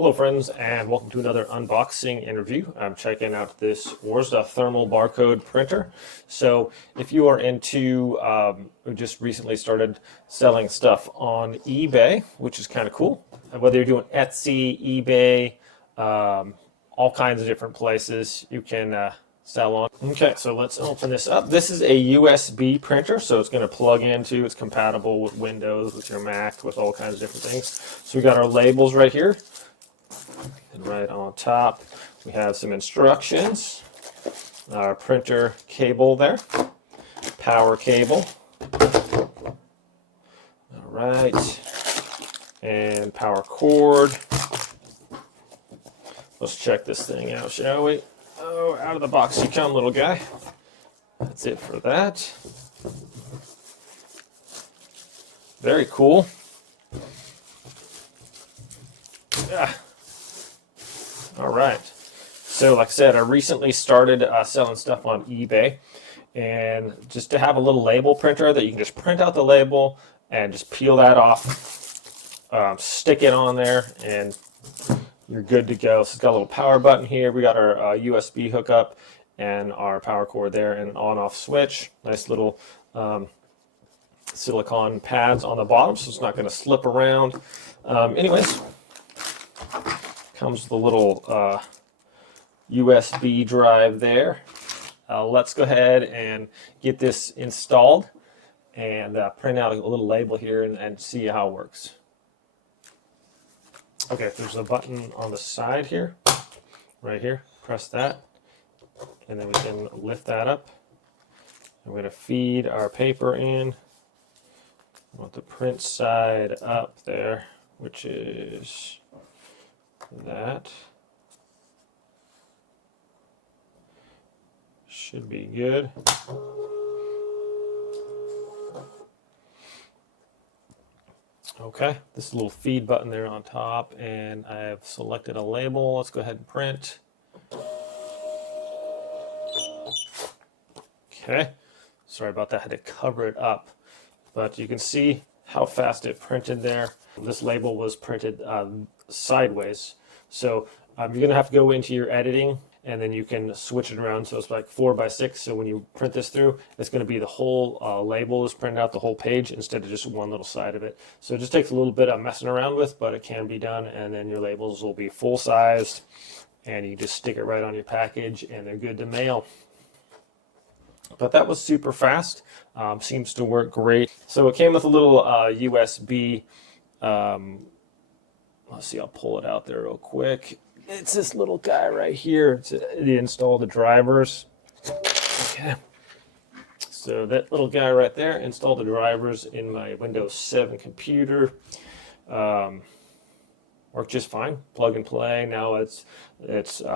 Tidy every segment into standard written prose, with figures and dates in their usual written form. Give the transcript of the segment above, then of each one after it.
Hello friends, and welcome to another unboxing and review. I'm checking out this ORGSTA thermal barcode printer. So if you are into, we just recently started selling stuff on eBay, which is kind of cool. Whether you're doing Etsy, eBay, all kinds of different places you can sell on. Okay, so let's open this up. This is a USB printer, so it's going to plug into, it's compatible with Windows, with your Mac, with all kinds of different things. So we got our labels right here. And right on top, we have some instructions, our printer cable there, power cable, all right, and power cord. Let's check this thing out, shall we? Oh, out of the box you come, little guy. That's it for that. Very cool. Yeah. All right, so like I said, I recently started selling stuff on eBay, and just to have a little label printer that you can just print out the label and just peel that off, stick it on there, and you're good to go. So it's got a little power button here. We got our USB hookup and our power cord there, and an on-off switch. Nice little silicone pads on the bottom, so it's not going to slip around. Anyways. Comes with a little USB drive there. Let's go ahead and get this installed and print out a little label here and see how it works. Okay, there's a button on the side here, right here. Press that, and then we can lift that up. I'm going to feed our paper in. I want the print side up there, which is that. Should be good. Okay, this little feed button there on top, and I've selected a label. Let's go ahead and print. Okay, sorry about that, I had to cover it up, but you can see how fast it printed there. This label was printed sideways. So you're going to have to go into your editing, and then you can switch it around so it's like 4x6. So when you print this through, it's going to be the whole label is printed out, the whole page, instead of just one little side of it. So it just takes a little bit of messing around with, but it can be done, and then your labels will be full-sized, and you just stick it right on your package, and they're good to mail. But that was super fast. Seems to work great. So it came with a little USB. Let's see, I'll pull it out there real quick. It's this little guy right here to install the drivers. Okay. So that little guy right there, install the drivers in my Windows 7 computer. Worked just fine. Plug and play. Now it's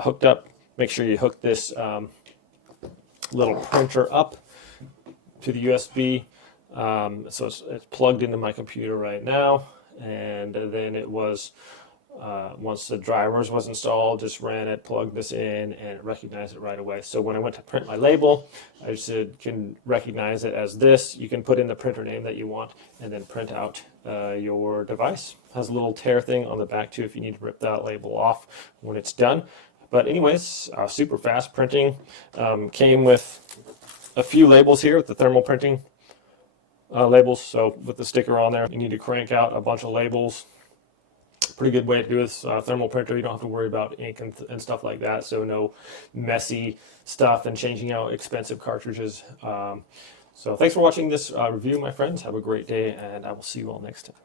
hooked up. Make sure you hook this little printer up to the USB. So it's plugged into my computer right now. And then it was, once the drivers was installed, just ran it, plugged this in, and it recognized it right away. So when I went to print my label, I just can recognize it as this. You can put in the printer name that you want and then print out your device. It has a little tear thing on the back too if you need to rip that label off when it's done. But anyways, super fast printing. Came with a few labels here with the thermal printing labels. So with the sticker on there, you need to crank out a bunch of labels. Pretty good way to do this thermal printer. You don't have to worry about ink and stuff like that. So no messy stuff and changing out expensive cartridges. So thanks for watching this review, my friends. Have a great day, and I will see you all next time.